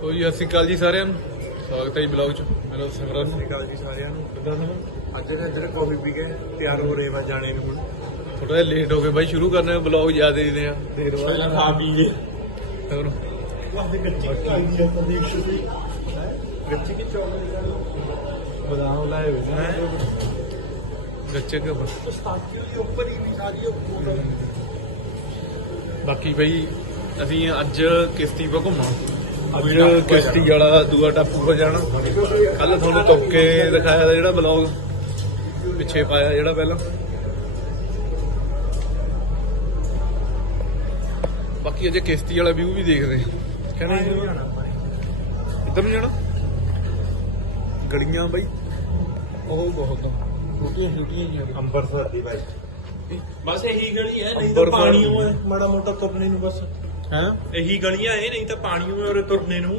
ਤੋ ਜੀ ਅਸੀਂ ਕੱਲ ਜੀ ਸਾਰਿਆਂ ਨੂੰ। ਸਵਾਗਤ ਹੈ ਜੀ ਬਲੌਗ ਚ। ਮੇਰਾ ਸਿਮਰਨ। ਸਤਿ ਸ਼੍ਰੀ ਅਕਾਲ ਜੀ ਸਾਰਿਆਂ ਨੂੰ। ਕਿੱਦਾਂ ਹੋ ਅੱਜ ਦੇ ਇੱਧਰ ਕਾਫੀ ਪੀ ਕੇ ਤਿਆਰ ਹੋ ਰਹੇ ਵਾ ਜਾਣੇ ਨੂੰ ਹੁਣ। ਥੋੜਾ ਜਿਹਾ ਲੇਟ ਹੋ ਗਏ ਬਾਈ ਸ਼ੁਰੂ ਕਰਨੇ ਬਲੌਗ ਜ਼ਿਆਦਾ ਦੇ ਆ। ਦੇਰ ਬਾਅਦ। ਖਾ ਪੀ ਜੇ ਹੋਰ? ਵਾਹਦੇ ਗੱਚੀ ਖਾਈ ਦੀ ਆਪਾਂ ਦੇਖ ਤੁਸੀਂ ਗੱਚੀ ਕੀ ਚੌਕ ਬਦਾਮ ਲਾਏ ਹੋਏ ਹੈ? ਗੱਚੇ ਕੇ ਬਸ ਸਾਥੀ ਦੇ ਉੱਪਰ ਹੀ ਵੀ ਸਾਰੀ ਉੱਪਰ ਬਾਕੀ ਬਈ ਅਸੀਂ ਅੱਜ ਕਿਸ਼ਤੀ 'ਤੇ ਘੁੰਮਣਾ 'ਤੇ ਕਿਸ਼ਤੀ ਵਾਲਾ ਦੂਆ ਟਾਪੂ 'ਤੇ ਜਾਣਾ। ਕੱਲ ਤੁਹਾਨੂੰ ਤੁੱਕੇ ਦਿਖਾਇਆ ਦਾ ਜਿਹੜਾ ਬਲੌਗ ਪਿੱਛੇ ਪਾਇਆ ਜਿਹੜਾ ਪਹਿਲਾਂ। ਬਾਕੀ ਅਜੇ ਕਿਸ਼ਤੀ ਵਾਲਾ ਵਿਊ ਵੀ ਦੇਖਦੇ ਕਹਿੰਦੇ ਇੱਧਰ ਨੂੰ ਜਾਣਾ? ਗਲੀਆਂ ਬਈ। ਉਹ ਬਹੁਤ ਛੋਟੀਆਂ ਛੋਟੀਆਂ ਹੀ ਆ। ਅੰਬਰਸਰ ਦੀ ਬਾਈ। ਬਸ ਇਹੀ ਗਲੀ ਹੈ ਨਹੀਂ ਤਾਂ ਪਾਣੀ ਉਹ ਹੈ ਮਾੜਾ ਮੋਟਾ ਤੁਰਨੇ ਨੂੰ ਬਸ। ਹੈ? ਇਹੀ ਗਲੀਆਂ ਹੈ ਨਹੀਂ ਤਾਂ ਪਾਣੀ ਉਹ ਉਰੇ ਤੁਰਨੇ ਨੂੰ।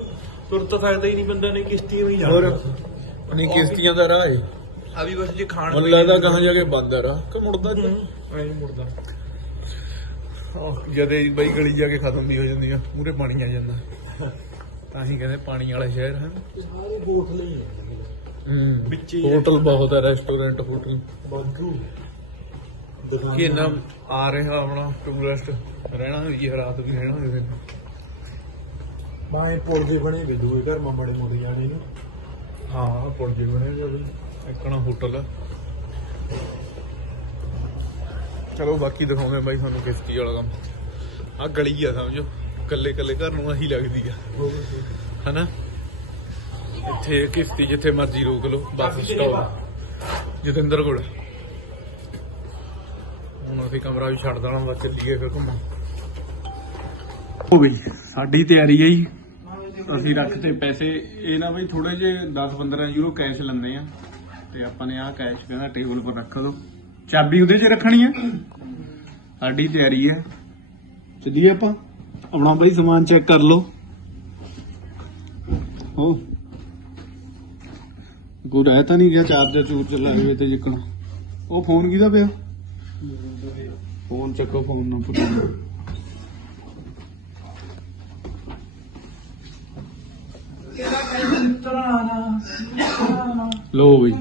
ਤੁਰ ਤਾਂ ਸਕਦਾ ਹੀ ਨਹੀਂ ਬੰਦਾ ਨੇ ਕਿਸ਼ਤੀ ਵੀ ਹੋਰ? ਜਾਣਾ ਨਹੀਂ ਕਿਸ਼ਤੀਆਂ ਦਾ ਰਾਹ ਹੈ ਆ ਵੀ ਬਸ ਜੇ ਖਾਣ ਮੈਨੂੰ ਲੱਗਦਾ ਕਹਾਂ ਜਾ ਕੇ ਬੰਦ ਆ ਰਾਹ ਕਿ ਮੁੜਦਾ ਜੀ। ਐਂ ਮੁੜਦਾ। ਜਦੇ ਬਈ ਗਲੀ ਜਾ ਕੇ ਖਤਮ ਵੀ ਹੋ ਜਾਂਦੀ ਆ ਮੂਰੇ ਪਾਣੀ ਆ ਜਾਂਦਾ। ਤਾਂ ਹੀ ਕਹਿੰਦੇ ਪਾਣੀ ਵਾਲਾ ਸ਼ਹਿਰ ਹੈ ਸਾਰੇ ਹੋਟਲ ਹੀ ਹੈ। ਹੋਟਲ ਬਹੁਤ ਹੈ ਰੈਸਟੋਰੈਂਟ ਹੋਟਲ। ਬਾਗੂ ਕਿ ਇੰਨਾ ਆ ਰਿਹਾ ਆਪਣਾ ਟੂਰਿਸਟ ਰਹਿਣਾ ਵੀ ਹੈ ਰਾਤ ਵੀ ਰਹਿਣਾ ਹੋਵੇ ਬਾਏ ਪੁਲ ਦੇ ਬਣੇ ਵੇ ਦੂਏ ਘਰ ਮਾ ਬੜੇ ਮੋੜੇ ਜਾਣੇ ਨੂੰ। ਹਾਂ ਪੁਲ ਜੇ ਬਣੇ ਹੋਏ ਇੱਕਣਾ ਹੋਟਲ ਚਲੋ ਬਾਕੀ ਦਿਖਾਉਂਦੇ ਬਾਈ ਤੁਹਾਨੂੰ ਕਿਸ਼ਤੀ ਵਾਲਾ ਕੰਮ। ਆ ਗਲੀ ਆ ਸਮਝੋ। ਕੱਲੇ ਕੱਲੇ ਘਰ ਨੂੰ ਆਹੀ ਲੱਗਦੀ ਆ। ਹਨਾ? ਇੱਥੇ ਕਿਸ਼ਤੀ ਜਿੱਥੇ ਮਰਜ਼ੀ ਰੋਕ ਲਓ ਬੱਸ ਸਟਾਪ ਜਤਿੰਦਰ ਕੋਲ। ਹੁਣ ਅਸੀਂ ਕਮਰਾ ਵੀ ਛੱਡ ਦੇਣਾ ਬਸ ਚੱਲੀਏ ਫਿਰ ਘੁੰਮਣ। ਹੋ ਬਈ ਸਾਡੀ ਤਿਆਰੀ ਹੈ ਜੀ। ਅਸੀਂ ਰੱਖਤੇ ਪੈਸੇ। ਇਹ ਨਾ ਬਈ ਥੋੜੇ ਜੇ 10-15 ਯੂਰੋ ਕੈਸ਼ ਲੈਂਦੇ ਆ। ਤੇ ਆਪਾਂ ਨੇ ਆਹ ਕੈਸ਼ ਕਹਿੰਦਾ ਟੇਬਲ 'ਪਰ ਰੱਖ ਦੋ। ਚਾਬੀ ਉਹਦੇ 'ਚ ਰੱਖਣੀ ਹੈ ਸਾਡੀ ਤਿਆਰੀ ਹੈ। ਚੱਲੀਏ ਆਪਾਂ। ਆਪਣਾ ਬਈ ਸਮਾਨ ਚੈੱਕ ਕਰ ਲਓ। ਹੋ ਕੋਈ ਰਹਿ ਤਾਂ ਨਹੀਂ ਗਿਆ, ਚਾਰਜਰ ਚੂਰਜਰ ਲਾਏ ਹੋਏ ਤੇ ਜਿੱਕਣਾ। ਉਹ ਫੋਨ ਕਿਹਦਾ ਪਿਆ? ਫੋਨ ਚੱਕੋ ਫੋਨ ਨਾ ਪੁੱਛੋ। ਲੋ ਬਈ।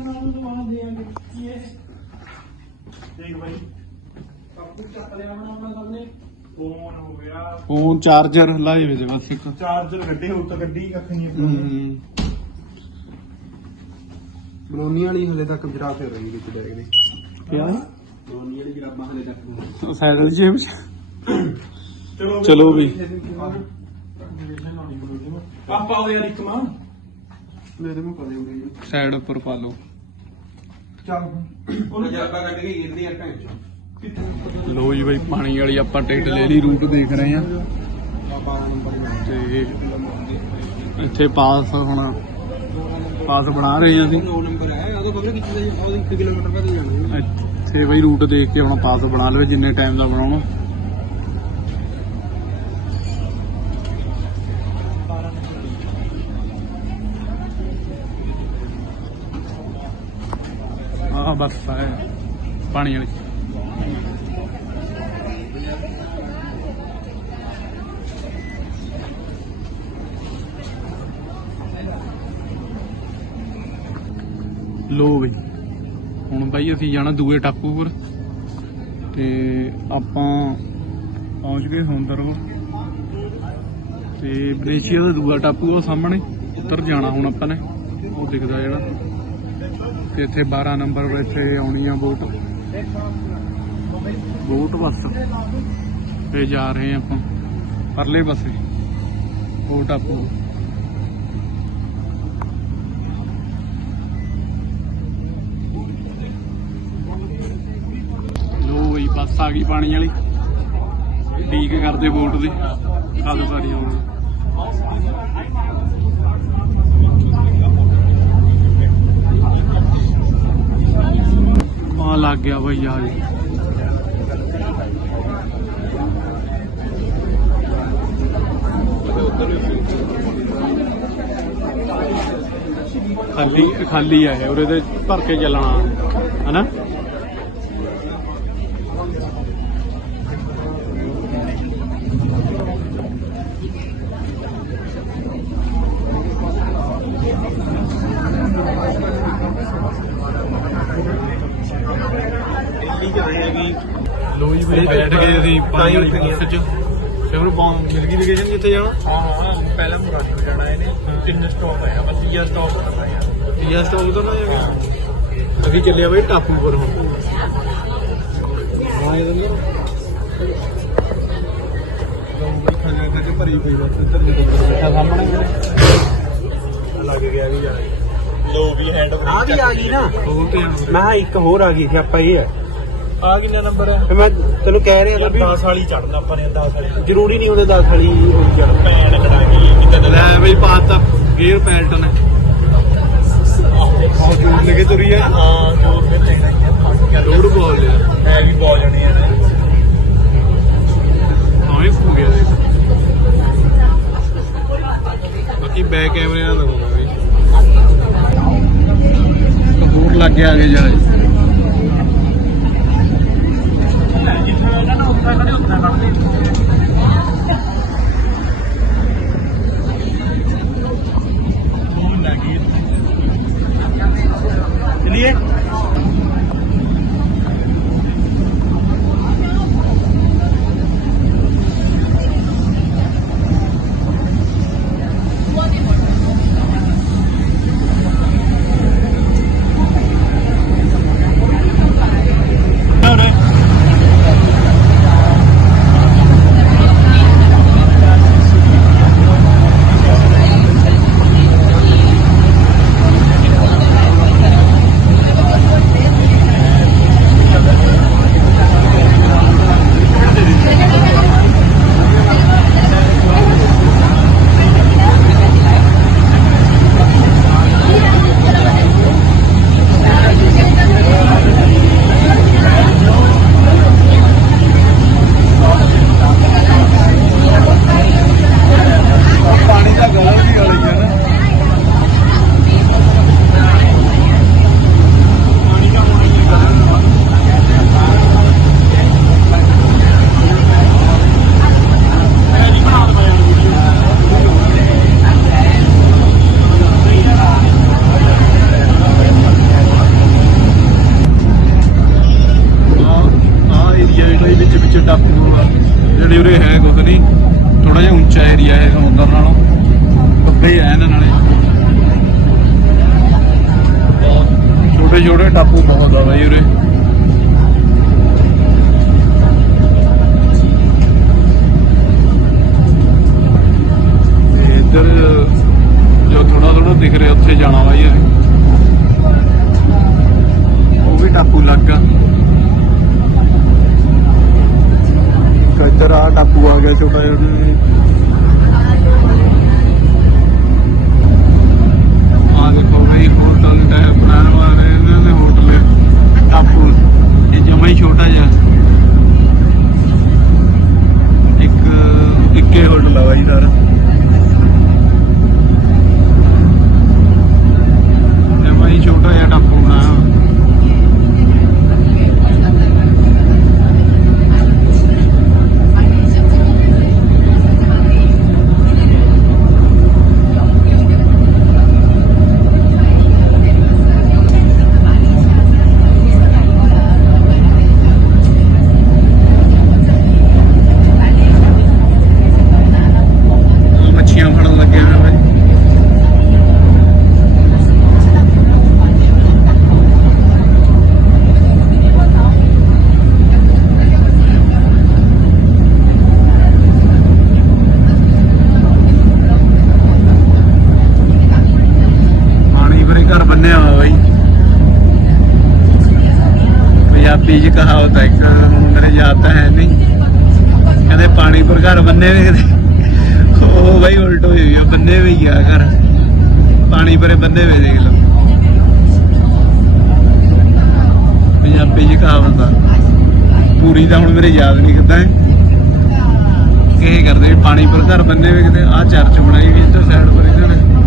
ਦੇਖ ਬਾਈ। ਕਾਪੂ ਚੱਕ ਲਿਆ ਹੁਣ ਆਪਣਾ ਸਾਹਮਣੇ ਫੋਨ ਹੋ ਗਿਆ। ਫੋਨ ਚਾਰਜਰ ਲਾਏ ਤੇ ਬਸ ਇੱਕ। ਚਾਰਜਰ ਗੱਡੇ ਹੋ ਤਾਂ ਗੱਡੀ ਕੱਖ ਨਹੀਂ ਹੂੰ। ਬਰੋਨੀ ਵਾਲੀ ਹਲੇ ਤੱਕ ਜਰਾ ਫਿਰ ਰਹੀ ਵਿੱਚ ਬੈਗ ਦੇ। ਕਿਆ? ਹਲੇ ਤੱਕ ਜੇਬ ਚ। ਚਲੋ ਚਲੋ ਵੀ। ਪਾਪਾ ਉਹ ਯਾਰ ਇੱਕ ਮਾਂ। ਮੇਰੇ ਮੂੰਹ ਪਾ ਦੇਉਂਗੇ ਸਾਈਡ ਉੱਪਰ ਪਾ ਲਓ। ਚੱਲ। ਉਹਨੇ ਜਰਾਬਾਂ ਕੱਢ ਕੇ ਗਿਰਦੀ ਯਾਰ ਭੈਣ ਚੋ ਲੋ ਜੀ ਬਈ ਪਾਣੀ ਵਾਲੀ ਆਪਾਂ ਟਿਕਟ ਲੈ ਲਈ ਰੂਟ ਦੇਖ ਰਹੇ ਆ ਦਾ ਤੇ ਇੱਥੇ ਪਾਸ ਹੁਣ ਪਾਸ ਬਣਾ ਰਹੇ ਆ ਅਸੀਂ। 9 ਨੰਬਰ ਹੈ ਉਹ ਖਬਰ ਕਿੱਥੇ ਦਾ ਉਹ 1 ਕਿਲੋਮੀਟਰ ਬਾਅਦ ਜਾਣਾ ਇੱਥੇ। ਬਈ ਰੂਟ ਦੇਖ ਕੇ ਆਪਣਾ ਪਾਸ ਬਣਾ ਲਵੇ ਜਿੰਨੇ ਟਾਈਮ ਦਾ ਬਣਾਉਣਾ। ਆਹ ਬਸ ਹੈ ਪਾਣੀ ਵਾਲੀ। ਲੋ ਬਈ। ਹੁਣ ਬਾਈ ਅਸੀਂ ਜਾਣਾ ਦੂਏ ਟਾਪੂ ਪਰ ਤੇ ਆਪਾਂ ਪਹੁੰਚ ਗਏ ਹੁੰਦਰੋਂ ਤੇ ਬਨੇਸ਼ੀਆ ਦਾ ਦੂਆ ਟਾਪੂ ਆ ਉਹ ਸਾਹਮਣੇ। ਉੱਤਰ ਜਾਣਾ ਹੁਣ ਆਪਾਂ ਨੇ। ਉਹ ਦਿਖਦਾ ਜਿਹੜਾ। ਤੇ ਇੱਥੇ 12 ਨੰਬਰ ਇੱਥੇ ਆਉਣੀ ਆ ਬੋਟ। ਬੋਟ ਬੱਸ। ਤੇ ਜਾ ਰਹੇ ਆ ਆਪਾਂ। ਪਰਲੇ ਪਾਸੇ। ਉਹ ਟਾਪੂ ਲੋ ਬਈ ਬੱਸ ਆ ਗਈ ਪਾਣੀ ਵਾਲੀ। ਡੀਕ ਕਰਦੇ ਵੋਟ ਦੇ। ਕਦ ਵਾਰੀ ਆਉਣੀ ਆ ਲੱਗ ਗਿਆ ਬਈ ਯਾਰ। ਖਾਲੀ ਖਾਲੀ ਆ ਇਹ, ਉਰੇ ਤੇ ਭਰ ਕੇ ਚੱਲਣਾ। ਹਨਾ? ਲੋ ਜੀ ਬੈਠ ਗਏ ਅਸੀਂ ਪਾਣੀ ਵਾਲੀ ਬੱਸ 'ਚ। ਫਿਰ ਉਹਨੂੰ ਪਹੁੰਚ ਮਿਲ ਗਈ ਲੋਕੇਸ਼ਨ ਜਿੱਥੇ ਜਾਣਾ। ਹਾਂ ਹਾਂ ਪਹਿਲਾਂ ਮੁਰਾਦ ਜਾਣਾ ਇਹਨੇ। ਤਿੰਨ ਸਟਾਪ ਆਇਆ ਬਸ ਤੀਆ ਸਟਾਪ ਕਰਨਾ ਹੈ ਤੀਆ ਸਟਾਪ ਤੋਂ ਨਾ ਜਾਗਾ ਅਸੀਂ ਚੱਲਿਆ ਬਈ ਟਾਪੂ ਪਰ ਹੁਣ। ਹਾਂ ਇਹਦੇ ਅੰਦਰ ਬਈ ਖਾਣਾ ਖਾ ਕੇ ਭਰੀ ਪਈ ਬਸ ਇੱਧਰ ਨਹੀਂ ਬੈਠਾ ਸਾਹਮਣੇ ਲੱਗ ਗਿਆ ਵੀ ਜਾ ਲੋ ਵੀ ਹੈਂਡ ਆ ਵੀ ਆ ਗਈ ਨਾ। ਮੈਂ ਕਿਹਾ ਇੱਕ ਹੋਰ ਆ ਗਈ ਸੀ ਆਪਾਂ ਇਹ ਆ ਕਿੰਨਾ ਨੰਬਰ ਹੈ? ਤੇ ਮੈਂ ਤੈਨੂੰ ਕਹਿ ਰਿਹਾ ਸੀ 10 ਵਾਲੀ ਚੜਨਾ ਆਪਾਂ ਨੇ 10 ਵਾਲੀ। ਵੀ ਜ਼ਰੂਰੀ ਨਹੀਂ ਉਹਦੇ 10 ਵਾਲੀ ਹੋਈ ਜਾਣਾ। ਭੈਣ ਕਢਾ ਕੇ ਕਿਤੇ ਲੈ ਬਈ ਪਾਤਾ ਗੇਅਰ ਪੈਲਟਨ ਹੈ। ਬਹੁਤ ਜੋਰ ਲੈ ਕੇ ਤੁਰੀ ਆ। ਹਾਂ ਜੋਰ ਤੇ ਲੈਣਾ ਹੀ ਹੈ ਫਸ ਗਿਆ। ਲੋਡ ਬੋਲ ਲਿਆ ਹੈ ਵੀ ਬਹੁਤ ਜਣੀ ਹੈ ਹਾਂ ਇਹ ਹੋ ਗਿਆ ਦੇਖ। ਬਾਕੀ ਬੈਕ ਕੈਮਰੇ ਨਾਲ ਦਿਖਾਉਂਦਾ ਬਈ। ਕਪੂਰ ਲੱਗ ਗਿਆ ਆਗੇ ਜਾ ਟਾਪੂ ਲੱਗਾ। ਇੱਧਰ ਆ ਟਾਪੂ ਆ ਗਿਆ ਛੋਟਾ ਜਿਹਾ ਆ ਦੇਖੋ ਬਈ ਹੋਟਲ ਟਾਈਪ ਇਹਨਾਂ ਨੇ ਹੋਟਲ ਟਾਪੂ। ਇਹ ਜਮਾ ਹੀ ਛੋਟਾ ਜਿਹਾ। ਇੱਕ ਇੱਕੇ ਹੋਟਲ ਆ ਸਾਰਾ ਪਰੇ ਦੇਖ ਲਓ ਪੰਜਾਬੀ ਚ ਕਹਾਵਤ ਆ ਪੂਰੀ ਤਾਂ ਹੁਣ ਮੇਰੇ ਯਾਦ ਨਹੀਂ ਕਿੱਦਾਂ ਹੈ। ਕਿ ਕਰਦੇ ਪਾਣੀ ਪਰ ਘਰ ਬੰਨੇ ਵੇ ਕਿਤੇ ਆ ਚਰਚ ਬਣਾਈ ਵੀ ਇੱਧਰ ਸਾਈਡ ਪਰ ਇਹਨਾਂ ਨੇ।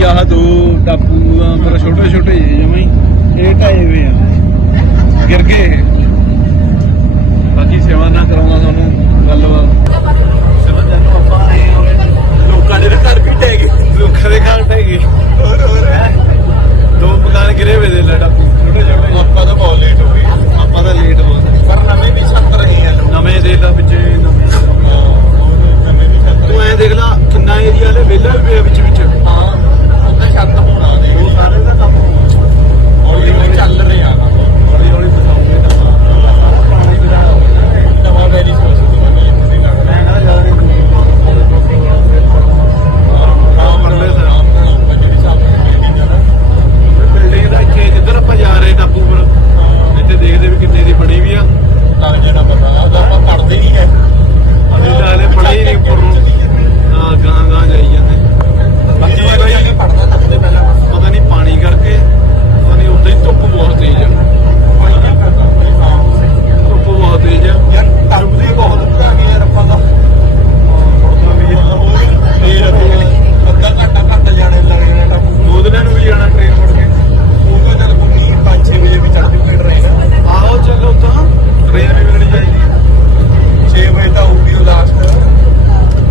ਬਾਈ ਆਹ ਦੋ ਟਾਪੂ ਆ ਮੇਰਾ ਛੋਟੇ ਛੋਟੇ ਜਿਹੇ ਜਮਾਂ ਇਹ ਢਾਏ ਵੇ ਆ। ਗਿਰ ਗਏ। ਬਾਕੀ ਸੇਵਾ ਨਾ ਕਰਾਉਂਦਾ ਤੁਹਾਨੂੰ ਗੱਲਬਾਤ। ਸੇਵਾ ਲੋਕਾਂ ਦੇ ਬਹੁਤ ਲੇਟ ਹੋ ਗਏ। ਨਵੇਂ ਐ ਦੇਖ ਕਿੰਨਾ ਏਰੀਆ ਵਿੱਚ ਛੱਤ ਹੋਣਾ ਦੇ। ਉਹ ਸਾਰੇ ਦਾ ਕੰਮ ਹੌਲੀ ਹੌਲੀ ਚੱਲ ਰਿਹਾ ਕੰਮ ਹੌਲੀ ਹੌਲੀ ਬਸਾਉਂਗੇ ਤਾਂ ਪਾਣੀ ਜਿਹੜਾ ਨਵਾਂ ਵੈਰੀ ਸੋਚਦੀ ਮੈਂ ਇੱਥੇ ਲੱਗਦਾ ਮੈਂ ਨਾ ਜਾ ਰਹੀ ਹਾਂ ਮਰਲੇ ਸਰਾਮ ਦਾ ਜਿਹੜੀ ਸਾਹਮਣੇ ਬਿਲਡਿੰਗ ਨਾ ਦਾ ਇੱਥੇ ਜਿੱਧਰ ਆਪਾਂ ਜਾ ਰਹੇ ਟਾਪੂ ਪਰ ਇੱਥੇ ਦੇਖਦੇ ਵੀ ਕਿੰਨੇ ਦੀ ਬਣੀ ਵੀ ਆ ਲੱਗ ਜਾਣਾ ਪਤਾ ਲੱਗਦਾ ਆਪਾਂ ਪੜਦੇ ਹੀ ਹੈ ਅਸੀਂ ਤਾਂ ਹਲੇ ਪੜ੍ਹੇ ਹੀ ਨਹੀਂ ਉੱਪਰ ਨੂੰ ਹਾਂ ਗਾਂ ਗਾਂ ਜਾਈ ਜਾਂਦੇ ਬਾਕੀ ਬਾਈ ਬਾਕੀ ਪੜਦਾ ਲੱਗਦੇ ਪਹਿਲਾਂ ਪਤਾ ਨਹੀਂ ਪਾਣੀ ਕਰਕੇ ਪਤਾ ਨਹੀਂ ਉਦਾਂ ਹੀ ਧੁੱਪ ਬਹੁਤ ਤੇਜ਼ ਆ ਧੁੱਪ ਬਹੁਤ ਤੇਜ਼ ਆ ਯਾਰ ਟੱਪਦੇ ਬਹੁਤ ਬੁਰਾ ਗਿਆ ਯਾਰ ਆਪਾਂ ਦਾ ਇਹ ਅੱਧਾ ਘੰਟਾ ਘੰਟਾ ਜਾਣੇ ਲੱਗੇ ਨੇ ਟੱਪ ਦੋ ਦਿਨਾਂ ਨੂੰ ਵੀ ਜਾਣਾ ਟ੍ਰੇਨ ਫੜ ਕੇ ਉਹ ਤਾਂ ਚੱਲ ਕੋਈ 5-6 ਵਜੇ ਵੀ ਚੜ੍ਹ ਜੂ ਟ੍ਰੇਨ ਆਹੋ ਚਲੋ ਤਾਂ ਟ੍ਰੇਨ ਵੀ ਮਿਲਣੀ ਚਾਹੀਦੀ 6 ਵਜੇ ਤਾਂ ਆਊਗੀ ਉਹ ਲਾਸਟ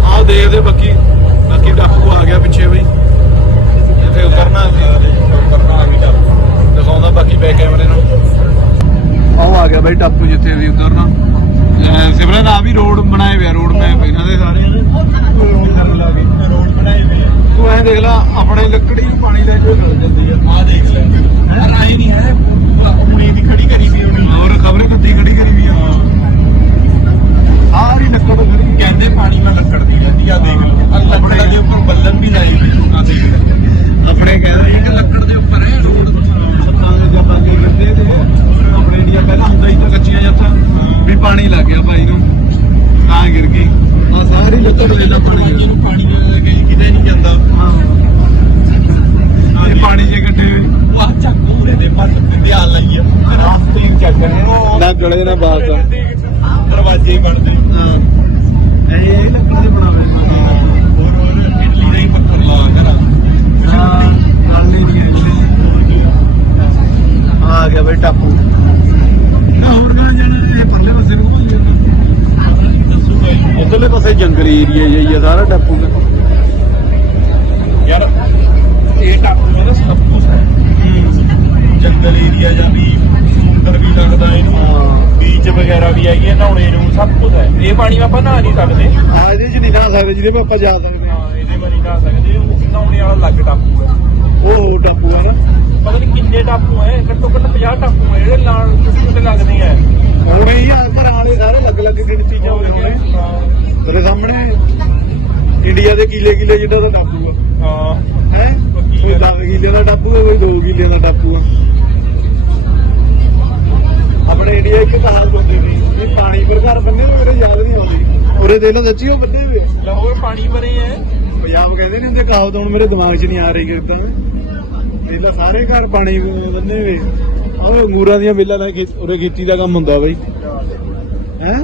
ਆਹ ਦੇਖਦੇ ਬਾਕੀ ਬਾਕੀ ਟਾਪੂ ਆ ਗਿਆ ਪਿੱਛੇ ਬਈ ਜਿੱਥੇ ਉਤਰਨਾ ਸੀ ਕਰਨਾ ਵੀ ਟੱਪ ਦਿਖਾਉਂਦਾ ਬਾਕੀ ਬੈਕ ਕੈਮਰੇ ਨਾਲ ਆਹ ਆ ਬਈ ਟਾਪੂ ਜਿੱਥੇ ਅਸੀਂ ਉਤਰਨਾ। ਸਿਮਰਨ ਆ ਵੀ ਰੋਡ ਬਣਾਏ ਹੋਏ ਆ ਰੋਡ ਮੈਪ ਇਹਨਾਂ ਦੇ ਲੱਗੇ ਰੋਡ ਬਣਾਏ ਹੋਏ ਤੂੰ ਐਂ ਦੇਖ ਲਾ ਆਪਣੇ ਲੱਕੜੀ ਪਾਣੀ ਲੈ ਕੇ। ਜਾਂਦੀ ਆ ਆਹ ਦੇਖ ਲੈ। ਯਾਰ ਆਏ ਨਹੀਂ ਹੈ ਹੁਣੀ ਦੀ ਖੜੀ ਕਰੀ ਵੀ ਹੁਣੀ ਹੋਰ ਖਬਰੇ ਕੁੱਤੀ ਖੜੀ ਕਰੀ ਵੀ ਆ? ਸਾਰੀ ਲੱਕੜ ਖੜੀ ਕਹਿੰਦੇ ਪਾਣੀ ਮੈਂ ਲੱਕੜ ਦੀ ਆ ਦੇਖ ਲੱਕੜਾਂ ਦੇ ਉੱਪਰ ਬੱਲਨ ਵੀ ਲਾਈ ਹੋਈ ਆ ਦੇਖ ਆਪਣੇ ਕਹਿੰਦੇ ਲੱਕੜ ਦੇ ਉੱਪਰ ਹੈ ਰੋਡ। ਸੱਤਾਂ ਦੇ ਜਾਂ ਪੰਜ ਗੱਦੇ ਤੇ ਇੰਡੀਆ ਪਹਿਲਾਂ ਹੁੰਦਾ ਸੀ ਤਾਂ ਕੱਚੀਆਂ ਜੱਥਾਂ ਵੀ ਪਾਣੀ ਲੱਗ ਗਿਆ ਭਾਈ ਨੂੰ। ਤਾਂ ਗਿਰ ਗਈ। ਆ ਸਾਰੀ ਲੱਕੜ ਦੇ ਦਾ ਪਾਣੀ ਜਿਹਨੂੰ ਪਾਣੀ ਦੇ ਕੇ ਕਿਤੇ ਨਹੀਂ ਜਾਂਦਾ। ਹਾਂ। ਇਹ ਪਾਣੀ ਜੇ ਹੋਏ। ਵਾਹ ਚੱਕ ਪੂਰੇ ਦੇ ਪੱਟ ਤੇ ਧਿਆਨ ਲਾਈਏ ਰਾਸਤੇ ਹੀ ਚੱਕ ਰਹੇ ਨਾ ਗਲੇ ਨਾ ਬਾਤ ਦਰਵਾਜ਼ੇ ਹੀ ਬਣਦੇ। ਹਾਂ। ਇਹ ਲੱਕੜ ਦੇ ਬਣਾਵੇ। ਹੋਰ ਹੋਰ ਇਡਲੀ ਦਾ ਹੀ ਪੱਥਰ ਲਾ ਕਰਾ ਹਾਂ ਗੱਲ ਹੀ ਨਹੀਂ ਹੈ ਆ ਗਿਆ ਬਈ ਟਾਪੂ ਨਾ ਹੋਰ ਗਾਂ ਜਾਣਾ ਇਹ ਪਰਲੇ ਪਾਸੇ ਨੂੰ ਘੁੰਮ ਜਾਂਦਾ ਦੱਸੂਗਾ ਹੀ। ਇਧਰਲੇ ਪਾਸੇ ਜੰਗਲੀ ਏਰੀਆ ਜਿਹਾ ਹੀ ਆ ਸਾਰਾ ਟਾਪੂ ਦਾ। ਯਾਰ ਇਹ ਟਾਪੂ ਦਾ ਸਭ ਕੁਝ ਹੈ। ਜੰਗਲ ਏਰੀਆ ਜਾਂ ਵੀ ਸਮੁੰਦਰ ਵੀ ਲੱਗਦਾ ਇਹਨੂੰ। ਹਾਂ। ਬੀਚ ਵਗੈਰਾ ਵੀ ਹੈਗੀ ਹੈ ਨਹਾਉਣੇ ਨੂੰ ਸਭ ਕੁਝ ਹੈ। ਇਹ ਪਾਣੀ ਆਪਾਂ ਨਹਾ ਨਹੀਂ ਸਕਦੇ। ਆ ਇਹਦੇ ਚ ਨਹੀਂ ਨਾ ਸਕਦੇ ਜਿਹਦੇ ਵਿੱਚ ਆਪਾਂ ਜਾ ਸਕਦੇ ਹਾਂ। ਹਾਂ ਇਹਦੇ ਵਿੱਚ ਨਹੀਂ ਨਹਾ ਸਕਦੇ। ਉਹ ਨਹਾਉਣੇ ਵਾਲਾ ਅਲੱਗ ਟਾਪੂ ਹੈ। ਉਹ ਟਾਪੂ ਆ ਨਾ। ਪਤਾ ਨਹੀਂ ਕਿੰਨੇ ਟਾਪੂ ਹੈ ਘੱਟੋ ਘੱਟ 50 ਟਾਪੂ ਹੈ। ਜਿਹੜੇ ਨਾਲ ਛੋਟੇ ਛੋਟੇ ਲੱਗਦੇ ਆ। ਹੁਣ ਹੀ ਆ ਸਾਰੇ ਲੱਗ ਲੱਗ ਗਿਣਤੀ ਚ ਹੋਏ ਹੋਣੇ ਤੇਰੇ ਸਾਹਮਣੇ ਇੰਡੀਆ ਦੇ ਕਿਲੇ ਕਿਲੇ ਜਿੱਡਾ ਦਾ ਟਾਪੂ ਆ। ਹਾਂ। ਹੈ? ਕੋਈ 10 ਕਿਲੇ ਦਾ ਟਾਪੂ ਆ ਕੋਈ 2 ਕਿਲੇ ਦਾ ਟਾਪੂ ਆ। ਆਪਣੇ ਇੰਡੀਆ ਇੱਕ ਕਹਾਵਤ ਹੁੰਦੀ ਸੀ ਵੀ ਪਾਣੀ ਪਰ ਘਰ ਬੰਨੇ ਹੋਏ ਮੇਰੇ ਯਾਦ ਨਹੀਂ ਆਉਂਦੀ। ਉਰੇ ਦੇ ਲੋ ਸੱਚੀ ਉਹ ਬੰਨੇ ਹੋਏ। ਲਾਹੌਰ ਪਾਣੀ ਭਰੇ ਹੈ ਪੰਜਾਬ ਕਹਿੰਦੇ ਨੇ ਹੁੰਦੇ ਕਹਾਵਤ ਹੁਣ ਮੇਰੇ ਦਿਮਾਗ 'ਚ ਨਹੀਂ ਆ ਰਹੀ ਕਿਦਾਂ ਇਹਦਾ ਸਾਰੇ ਘਰ ਪਾਣੀ ਬੰਨੇ ਹੋਏ ਆਹ ਅੰਗੂਰਾਂ ਦੀਆਂ ਵੇਲਾਂ ਨਾਲ ਖੇਤ- ਉਰੇ ਖੇਤੀ ਦਾ ਕੰਮ ਹੁੰਦਾ ਬਈ। ਹੈ?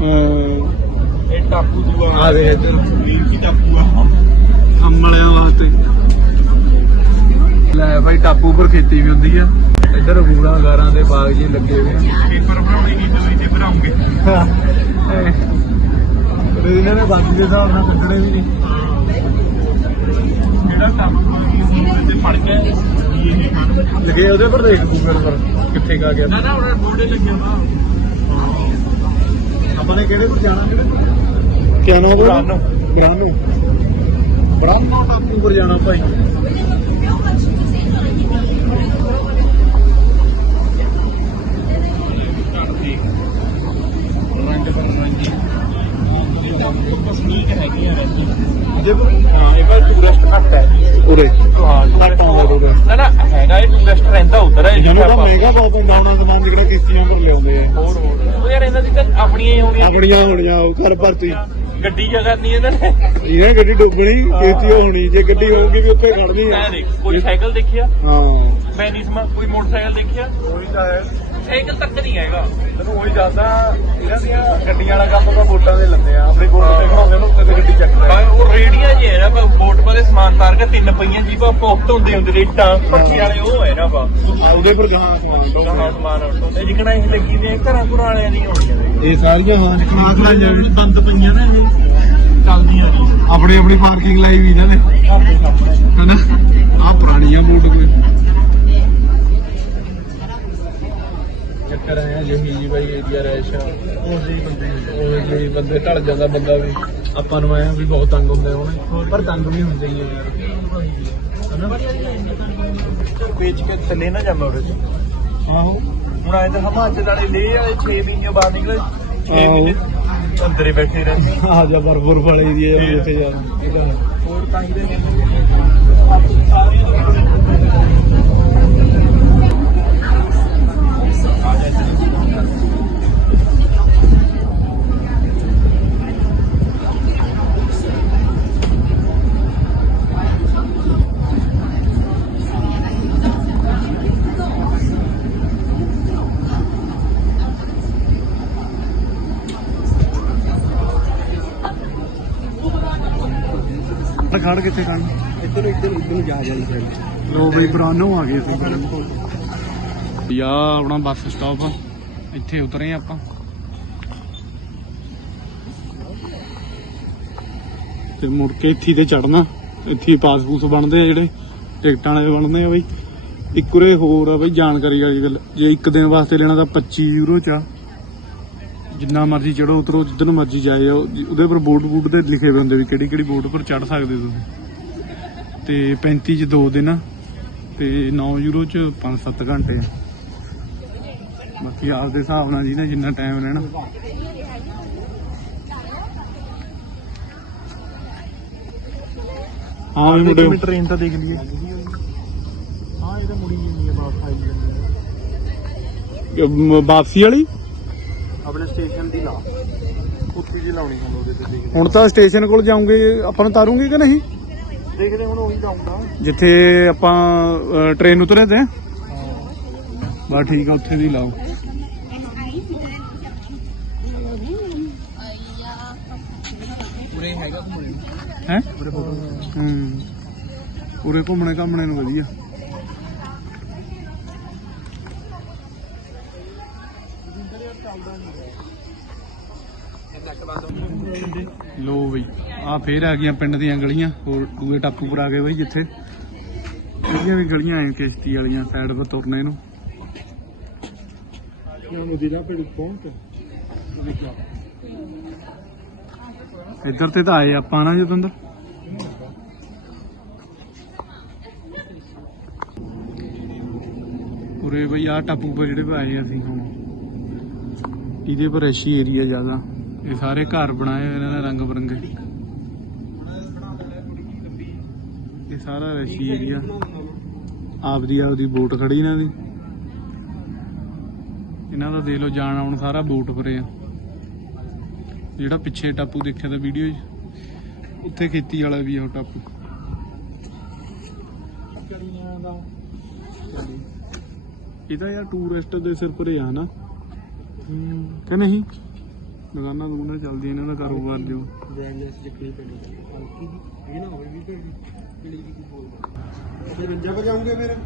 ਵੀ ਇਹ ਟਾਪੂ ਦੂਆ। ਆ ਦੇ ਇੱਧਰ। ਵੀਰ ਕੀ ਟਾਪੂ ਆ। ਅੰਮਲਿਆਂ ਵਾਸਤੇ। ਲੈ ਭਾਈ ਟਾਪੂ ਉੱਪਰ ਖੇਤੀ ਵੀ ਹੁੰਦੀ ਆ। ਇੱਧਰ ਅੰਗੂਰਾਂ ਗਾਰਾਂ ਦੇ ਬਾਗ ਜੀ ਲੱਗੇ ਹੋਏ ਆ। ਪੇਪਰ ਬਣਾਉਣੇ ਨਹੀਂ ਤੁਸੀਂ ਤੇ ਬਣਾਉਂਗੇ। ਪਰ ਇਹਨਾਂ ਨੇ ਬਾਕੀ ਦੇ ਹਿਸਾਬ ਨਾਲ ਕੱਢਣੇ ਵੀ ਨਹੀਂ ਜਿਹੜਾ ਟਾਪੂ ਤੇ ਫੜ ਕੇ ਇਹ ਲੱਗੇ ਉਹਦੇ ਪਰ ਦੇਖ ਗੂਗਲ ਪਰ ਕਿੱਥੇ ਕਾ ਗਿਆ। ਨਾ ਨਾ ਉਹਨਾਂ ਬੋਰਡੇ ਲੱਗਿਆ ਵਾ ਆਪਾਂ ਨੇ ਕਿਹੜੇ ਪਰ ਜਾਣਾ ਕਿਹੜੇ ਕਿਆ ਨਾਮ ਉਹਦਾ ਬਰਾਨੋ। ਬਰਾਨੋ। ਬਰਾਨੋ ਟਾਪੂ ਪਰ ਜਾਣਾ ਭਾਈ। ਪਰ ਹਾਂ ਇਹ ਪਰ ਟੂਰਿਸਟ ਘੱਟ ਹੈ ਉਰੇ ਹਾਂ ਘੱਟ ਆਉਂਦਾ ਉਰੇ। ਨਾ ਨਾ ਹੈਗਾ ਇਹ ਟੂਰਿਸਟ ਰਹਿੰਦਾ ਉਧਰ ਹੈ ਜਿਹਨੂੰ ਤਾਂ ਮਹਿੰਗਾ ਬਹੁਤ ਪੈਂਦਾ ਉਹਨਾਂ ਸਮਾਨ ਜਿਹੜਾ ਕਿਸ਼ਤੀਆਂ ਪਰ ਲਿਆਉਂਦੇ ਆ। ਹੋਰ ਹੋਰ। ਉਹ ਯਾਰ ਇਹਨਾਂ ਦੀ ਤਾਂ ਆਪਣੀਆਂ ਹੀ ਹੋਣੀਆਂ। ਆਪਣੀਆਂ ਹੋਣੀਆਂ ਉਹ ਘਰ ਭਰਤੀ। ਗੱਡੀ ਜਗ੍ਹਾ ਨਹੀਂ ਇਹਨਾਂ ਨੇ। ਇਹਨੇ ਗੱਡੀ ਡੁੱਬਣੀ ਕਿਸ਼ਤੀ ਹੋਣੀ ਜੇ ਗੱਡੀ ਹੋਊਗੀ ਵੀ ਉੱਥੇ ਖੜਨੀ ਦੇਖ ਕੋਈ ਸਾਈਕਲ ਦੇਖਿਆ? ਹਾਂ। ਮੈਂ ਨਹੀਂ ਸਮਾ ਕੋਈ ਮੋਟਰਸਾਈਕਲ ਦੇਖਿਆ? ਉਹੀ ਤਾਂ ਹੈ। ਸਾਈਕਲ ਤੱਕ ਨਹੀਂ ਹੈਗਾ। ਤੈਨੂੰ ਉਹੀ ਦੱਸਦਾ ਇਹਨਾਂ ਦੀਆਂ ਗੱਡੀਆਂ ਵਾਲਾ ਕੰਮ ਤਾਂ ਵੋਟਾਂ ਦੇ ਲੰਦੇ ਆ ਆਪਣੇ ਕੋਲ ਤੇ ਖੜਾਉਂਦੇ ਨੇ ਉੱਤੇ ਤੇ ਗੱਡੀ ਚੱਕਦਾ ਬਾਈ ਉਹ ਰੇੜੀਆਂ ਜੇ ਨਾ ਬੋਟ ਪਾ ਦੇ ਸਮਾਨ ਤਾਰ ਕੇ ਤਿੰਨ ਪਈਆਂ ਜੀ ਪਾ ਪੁੱਤ ਹੁੰਦੇ ਹੁੰਦੇ ਰੇਟਾਂ ਪੱਕੀ ਵਾਲੇ ਉਹ ਹੈ ਨਾ ਬਾ ਉਹਦੇ ਪਰ ਗਾਹਾਂ ਸਮਾਨ ਗਾਹਾਂ ਸਮਾਨ ਹੁੰਦੇ। ਜਿਕਣਾ ਇਹ ਲੱਗੀ ਵੀ ਘਰਾਂ ਘੁਰਾਂ ਵਾਲਿਆਂ ਦੀ ਹੋਣੀਆਂ ਨੇ। ਇਹ ਸਾਰੀਆਂ ਹਾਂ ਖਲਾਕ ਲਾ ਜਾਣ ਬੰਦ ਪਈਆਂ ਨੇ ਇਹ। ਚੱਲਦੀਆਂ ਜੀ। ਆਪਣੀ ਆਪਣੀ ਪਾਰਕਿੰਗ ਲਾਈ ਵੀ ਇਹਨਾਂ ਨੇ। ਹਨਾ? ਆ ਪੁਰਾਣੀਆਂ ਬੋਟ ਕੋਈ ਚੱਕਰ ਆਇਆ ਜਿਹੀ ਜੀ ਬਾਈ ਏਰੀਆ ਰੈਸ਼ ਉਹ ਜੀ ਬੰਦੇ ਉਹ ਜੀ ਬੰਦੇ ਢਲ ਜਾਂਦਾ ਬੰਦਾ ਵੀ। ਆਪਾਂ ਨੂੰ ਆਇਆ ਵੀ ਬਹੁਤ ਤੰਗ ਹੁੰਦੇ ਹੋਣੇ। ਪਰ ਤੰਗ ਵੀ ਹੁੰਦੇ ਹੀ ਆ ਯਾਰ ਹਨਾ? ਵੇਚ ਕੇ ਥੱਲੇ ਨਾ ਜਾਵਾਂ ਉਹਦੇ ਚ। ਆਹੋ। ਹੁਣ ਆਏ ਤਾਂ ਹਿਮਾਚਲ ਵਾਲੇ ਲੇ ਵਾਲੇ 6 ਮਹੀਨੇ ਬਾਅਦ ਨਿਕਲੇ 6 ਆਹੋ। ਮਹੀਨੇ ਅੰਦਰੇ ਬੈਠੇ ਰਹਿੰਦੇ ਆ ਜਾ ਬਰਫਰ ਵਾਲੇ ਦੀ ਯਾਰ ਉੱਥੇ ਯਾਰ ਹੋਰ ਤਾਂ ਹੀ ਦੇ ਖੜ ਕਿੱਥੇ ਕੰਨ ਇੱਧਰ ਇੱਧਰ ਇੱਧਰ ਜਾ ਸਾਈਡ ਲੋ ਬਈ ਬਰਾਨੋ ਆ ਗਏ ਅਸੀਂ ਯਾ ਆਪਣਾ ਬੱਸ ਸਟਾਪ ਆ। ਇੱਥੇ ਉਤਰੇ ਆਪਾਂ। ਤੇ ਮੁੜ ਕੇ ਇੱਥੇ ਤੇ ਚੜਨਾ ਇੱਥੇ ਪਾਸਪੋਰਟ ਬਣਦੇ ਆ ਜਿਹੜੇ। ਟਿਕਟਾਂ ਵਾਲੇ ਬਣਦੇ ਆ ਬਈ। ਇੱਕ ਉਰੇ ਹੋਰ ਆ ਬਈ ਜਾਣਕਾਰੀ ਵਾਲੀ ਗੱਲ। ਜੇ ਇੱਕ ਦਿਨ ਵਾਸਤੇ ਲੈਣਾ ਤਾਂ 25 ਯੂਰੋ ਚ ਆ। ਜਿੰਨਾ ਮਰਜ਼ੀ ਚੜੋ ਉਤਰੋ ਜਿੱਦਨ ਮਰਜ਼ੀ ਜਾਏ ਉਹ- ਉਹਦੇ ਪਰ ਬੋਰਡ ਬੂਟ ਤੇ ਲਿਖੇ ਹੋਏ ਹੁੰਦੇ ਵੀ ਕਿਹੜੀ ਕਿਹੜੀ ਬੋਰਡ ਪਰ ਚੜ ਸਕਦੇ ਤੁਸੀਂ। ਤੇ 35 ਚ 2 ਦਿਨ ਤੇ 9 ਯੂਰੋ ਚ 5-7 ਘੰਟੇ ਬਾਕੀ ਆਪ ਦੇ ਹਿਸਾਬ ਨਾਲ ਜੀ ਨਾ ਜਿੰਨਾ ਟਾਈਮ ਲੈਣਾ ਹਾਂ ਵੀ ਮੁੰਡੇ ਟ੍ਰੇਨ ਤਾਂ ਦੇਖ ਲਈਏ। ਹਾਂ ਇਹ ਤਾਂ ਮੁੜੀ ਨਹੀਂ ਹੈ ਆਈ ਅਮ, ਵਾਪਸੀ ਵਾਲੀ? ਆਪਣੇ ਸਟੇਸ਼ਨ ਦੀ ਲਾ। ਉੱਥੇ ਜੀ ਲਾਉਣੀ ਹੁਣ ਉਹਦੇ ਤੇ ਦੇਖਦੇ ਹੁਣ ਤਾਂ ਸਟੇਸ਼ਨ ਕੋਲ ਜਾਉਂਗੇ ਆਪਾਂ ਨੂੰ ਤਾਰੂਗੇ ਕਿ ਨਹੀਂ? ਦੇਖਦੇ ਹੁਣ ਉਹੀ ਲਾਉਂਦਾ ਜਿੱਥੇ ਆਪਾਂ ਟ੍ਰੇਨ ਉਤਰੇ ਤੇ। ਬਸ ਠੀਕ ਆ ਉੱਥੇ ਦੀ ਲਾਓ। ਪੂਰੇ ਹੈਗਾ ਹੈ? ਹੂੰ। ਪੂਰੇ ਘੁੰਮਣੇ ਘਾਮਣੇ ਨੂੰ ਵਧੀਆ। ਲੋ ਬਈ ਆ ਫੇਰ ਆ ਗਈਆਂ ਪਿੰਡ ਦੀਆਂ ਗਲੀਆਂ, ਹੋਰ ਦੂਏ ਟਾਪੂ ਪਰ ਆ ਗਏ ਬਈ ਜਿੱਥੇ। ਜਿਹੜੀਆਂ ਵੀ ਗਲੀਆਂ ਆਏ ਕਿਸ਼ਤੀ ਵਾਲੀਆਂ ਸਾਈਡ 'ਤੇ ਤੁਰਨੇ ਨੂੰ ਨੂੰ ਦਿਲਾ ਪੇੜ ਪਹੁੰਚ ਇੱਧਰ ਤੇ ਤਾਂ ਆਏ ਆਪਾਂ ਨਾ ਜਦੋਂ ਅੰਦਰ ਉਰੇ ਬਈ ਆ ਟਾਪੂ ਪਰ ਜਿਹੜੇ ਆਏ ਅਸੀਂ ਹੁਣ। ਇਹਦੇ ਪਰ ਐਸ਼ੀ ਏਰੀਆ ਜ਼ਿਆਦਾ। ਇਹ ਸਾਰੇ ਘਰ ਬਣਾਏ ਹੋਏ ਇਹਨਾਂ ਨੇ ਰੰਗ ਬਰੰਗੇ। ਇਹ ਸਾਰਾ ਰੈਸ਼ੀ ਏਰੀਆ ਆਪਦੀ ਆਪਦੀ ਬੋਟ ਖੜੀ ਇਹਨਾਂ ਦੀ। ਇਹਨਾਂ ਦਾ ਦੇਖ ਲਓ ਜਾਣ ਆਉਣ ਸਾਰਾ ਬੋਟ ਪਰੇ ਆ। ਜਿਹੜਾ ਪਿੱਛੇ ਟਾਪੂ ਦੇਖਿਆ ਤਾਂ ਵੀਡੀਓ 'ਚ। ਉੱਥੇ ਖੇਤੀ ਵਾਲਾ ਵੀ ਆ ਉਹ ਟਾਪੂ। ਇਹ ਤਾਂ ਯਾਰ ਟੂਰਿਸਟ ਦੇ ਸਿਰ ਪਰੇ ਆ ਨਾ। ਕਿ ਨਹੀਂ? ਦੁਕਾਨਾਂ ਦੁਕਾਨਾਂ ਚੱਲਦੀਆਂ ਇਹਨਾਂ ਦਾ ਕਾਰੋਬਾਰ ਜੋ। ਬ੍ਰੈਂਡਲੈਸ ਚੱਕਣੀ ਪੈਣੀ। ਹਲਕੀ ਦੀ ਇਹ ਨਾ ਹੋਵੇ ਵੀ ਭੈੜੀ ਕਿਹੜੀ ਦੀ ਕੋਈ ਬੋਲਦਾ ਅੱਛਾ ਰੰਜਾ ਵਜਾਉਂਗੇ ਫਿਰ?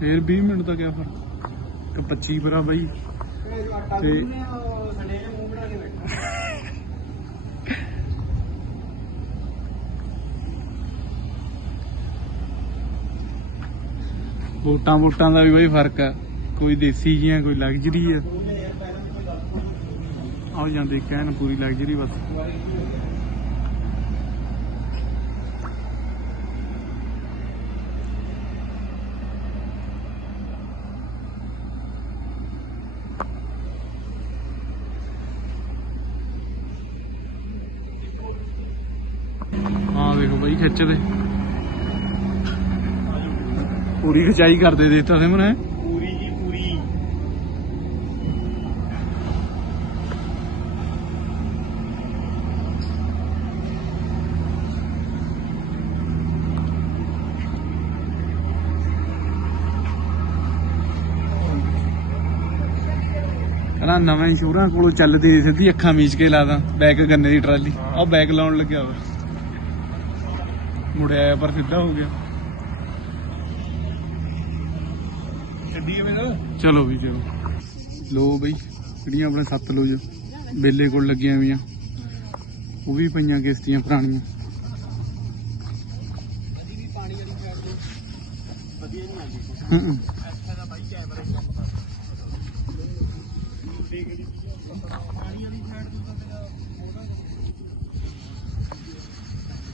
ਫੇਰ 20 ਮਿੰਟ ਦਾ ਕਿਆ ਫ਼ਰਕ ਇੱਕ 25 ਪਰਾ ਬਾਈ। ਤੇ ਵੋਟਾਂ ਵੋਟਾਂ ਦਾ ਵੀ ਬਈ ਫ਼ਰਕ ਆ। ਕੋਈ ਦੇਸੀ ਜੀਆਂ ਕੋਈ ਲਗਜ਼ਰੀ ਆ। ਆਓ ਜਾਂਦੇ, ਕਹਿਣ ਪੂਰੀ ਲਗਜ਼ਰੀ ਬਸ। ਆ ਦੇਖੋ ਬਈ ਖਿੱਚਦੇ ਪੂਰੀ ਖਿਚਾਈ ਕਰਦੇ ਦਿੱਤਾ ਸਿਮਰ ਹੈ ਕਹਿੰਦਾ ਨਵੇਂ ਸ਼ੋਰਾਂ ਕੋਲੋਂ ਚੱਲਦੀ ਸਿੱਧੀ ਅੱਖਾਂ ਮੀਚ ਕੇ ਲਾਦਾ ਬੈਕ ਗੰਨੇ ਦੀ ਟਰਾਲੀ। ਉਹ ਬੈਕ ਲਾਉਣ ਲੱਗਿਆ ਵਾ। ਮੁੜਿਆ ਪਰ ਸਿੱਧਾ ਹੋ ਗਿਆ। ਛੱਡੀ ਮੇਰਾ ਚਲੋ ਵੀ ਚਲੋ। ਲੋ ਬਈ ਜਿਹੜੀਆਂ ਆਪਣੇ ਸੱਤ ਲੋ ਜੋ ਬੇਲੇ ਕੋਲ ਲੱਗੀਆਂ ਹੋਈਆਂ। ਉਹ ਵੀ ਪਈਆਂ ਕਿਸ਼ਤੀਆਂ ਪੁਰਾਣੀਆਂ। ਹੂੰ ਹੂੰ।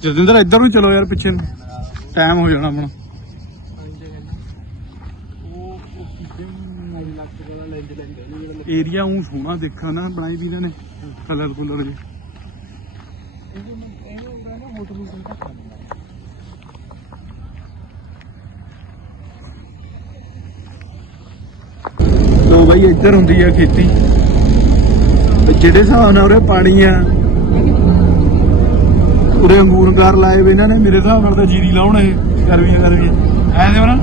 ਜਤਿੰਦਰ ਇੱਧਰ ਨੂੰ ਚਲੋ ਯਾਰ ਪਿੱਛੇ ਨੂੰ ਟਾਈਮ ਹੋ ਜਾਣਾ ਆਪਣਾ ਏਰੀਆ ਉਹ ਸੋਹਣਾ ਦੇਖਣ ਨਾ, ਬਣਾਈ ਵੀ ਇਹਨਾਂ ਨੇ ਕਲਰ ਕੁਲਰ ਜੇ ਲੋ ਬਾਈ ਇੱਧਰ ਹੁੰਦੀ ਆ ਖੇਤੀ। ਤੇ ਜਿਹੜੇ ਹਿਸਾਬ ਨਾਲ ਉਰੇ ਪਾਣੀ ਆ ਉਰੇ ਅੰਗੂਰਗਾਰ ਲਾਏ ਵੇ ਇਹਨਾਂ ਨੇ ਮੇਰੇ ਹਿਸਾਬ ਨਾਲ ਤਾਂ ਜੀਰੀ ਲਾਉਣ ਇਹ ਗਰਮੀਆਂ ਗਰਮੀਆਂ। ਐ ਦੇ ਉਹਨਾਂ?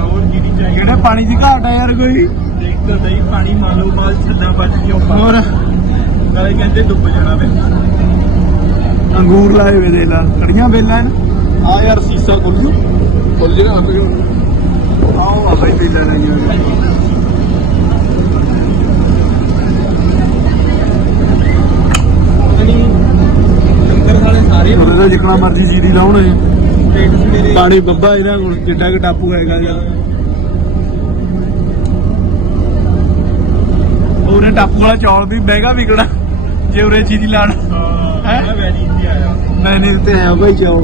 ਹੋਰ ਜੀਰੀ ਚਾਹੀਦੀ। ਕਿਹੜੇ ਪਾਣੀ ਦੀ ਘਾਟ ਆ ਯਾਰ ਕੋਈ? ਦੇਖ ਤਾਂ ਸਹੀ ਪਾਣੀ ਮਾਲੋ ਮਾਲ ਛੱਡਾਂ ਵੱਜ ਕਿਉਂ ਪਾ। ਹੋਰ? ਨਾਲੇ ਕਹਿੰਦੇ ਡੁੱਬ ਜਾਣਾ ਵੇ ਅੰਗੂਰ ਲਾਏ ਵੇ ਦੇ ਲਾ ਕੜੀਆਂ ਵੇਲਾਂ ਆ ਯਾਰ ਸੀਸਾ ਖੁੱਲ ਜੂ ਖੁੱਲ ਜੇਗਾ ਆਪੇ ਆਓ ਆ ਬਈ ਵੇਲਾਂ ਨਹੀਂ ਆ ਲੰਗਰ ਵਾਲੇ ਸਾਰੇ ਉਹਦੇ ਤਾਂ ਜਿਕਣਾ ਮਰਜ਼ੀ ਜੀਰੀ ਲਾਉਣ ਇਹ ਪਾਣੀ ਬੱਬਾ ਇਹਨਾਂ ਕੋਲ ਜਿੱਡਾ ਕਿ ਟਾਪੂ ਹੈਗਾ ਜਾਂ ਉਹਨੇ ਟਾਪੂ ਵਾਲਾ ਚੌਲ ਵੀ ਮਹਿੰਗਾ ਵਿਕਣਾ ਜੇ ਉਰੇ ਜੀਰੀ ਲਾਣ ਹੈ ਮੈਂ ਨਹੀਂ ਤੇ ਆਇਆ ਭਾਈ ਚੌਲ।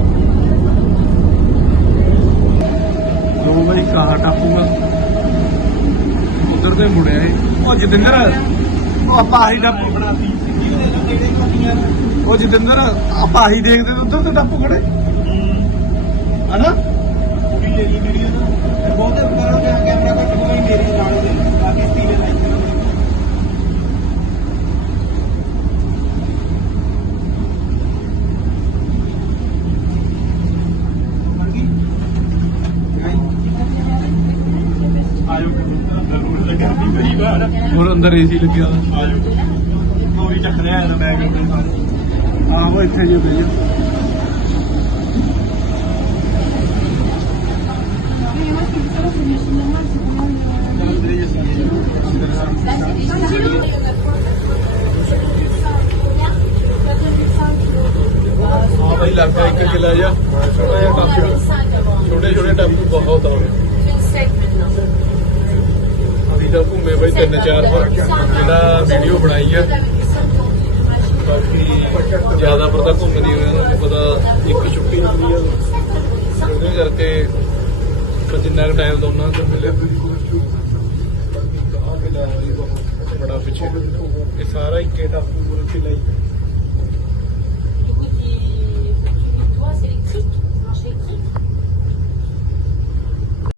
ਲੋ ਭਾਈ ਕਹਾ ਟਾਪੂਗਾ ਉਧਰ ਤੇ ਮੁੜਿਆ ਏ ਉਹ ਜਤਿੰਦਰ ਉਹ ਆਪਾਂ ਆਹੀ ਟਾਪੂ। ਉਹ ਜਤਿੰਦਰ ਆਪਾਂ ਆਹੀ ਦੇਖਦੇ ਤੇ ਉਧਰ ਤੇ ਟਾਪੂ ਖੜੇ। ਹਨਾ? ਕੁੜੀ ਲੈ ਲਈ ਮੇਰੀ ਨਾ ਬਹੁਤੇ ਕਰੋ ਕਿ ਕੈਮਰਾ ਕੱਟ ਕੋਈ ਮੇਰੀ ਨਾਲ ਦੇ ਬਾਕੀ ਸਟੀਲੇ ਲਾਈਟ ਆਇਓ ਜ਼ਰੂਰ ਲੱਗਿਆ ਵੀ ਕਈ ਹੋਰ ਅੰਦਰ ਏਸੀ ਲੱਗਿਆ। ਆਇਓ ਮੋਰੀ ਚੱਕ ਲਿਆ ਨਾ ਬੈਗ ਆਪਣੇ ਨਾਲ ਆਹੋ, ਇੱਥੇ ਜੇ ਬਈ। ਹਾਂ ਬਈ ਲੱਗਦਾ ਇੱਕ ਕਿਲਾ ਜਾ ਛੋਟਾ ਜਿਹਾ ਟਾਪੂ ਛੋਟੇ ਛੋਟੇ ਟਾਪੂ ਬਹੁਤ ਆਉਣੇ ਅਸੀਂ ਤਾਂ ਘੁੰਮੇ ਬਈ ਤਿੰਨ ਚਾਰ ਵਾਰ। ਜਿਹੜਾ ਵੀਡੀਓ ਬਣਾਈ ਆ। ਬਾਕੀ ਜ਼ਿਆਦਾ ਪਰ ਤਾਂ ਘੁੰਮ ਨਹੀਂ ਹੋਇਆ ਤੁਹਾਨੂੰ ਪਤਾ ਇੱਕ ਛੁੱਟੀ ਹੁੰਦੀ ਆ। ਉਹਦੇ ਕਰਕੇ ਜਿੰਨਾ ਕੁ ਟਾਈਮ ਦਾ ਉਹਨਾਂ ਨੂੰ ਮਿਲਿਆ ਬੜਾ ਪਿੱਛੇ। ਇਹ ਸਾਰਾ ਹੀ ਕੇ ਟਾਪੂ ਪੂਰਾ ਕਿਲਾ ਹੀ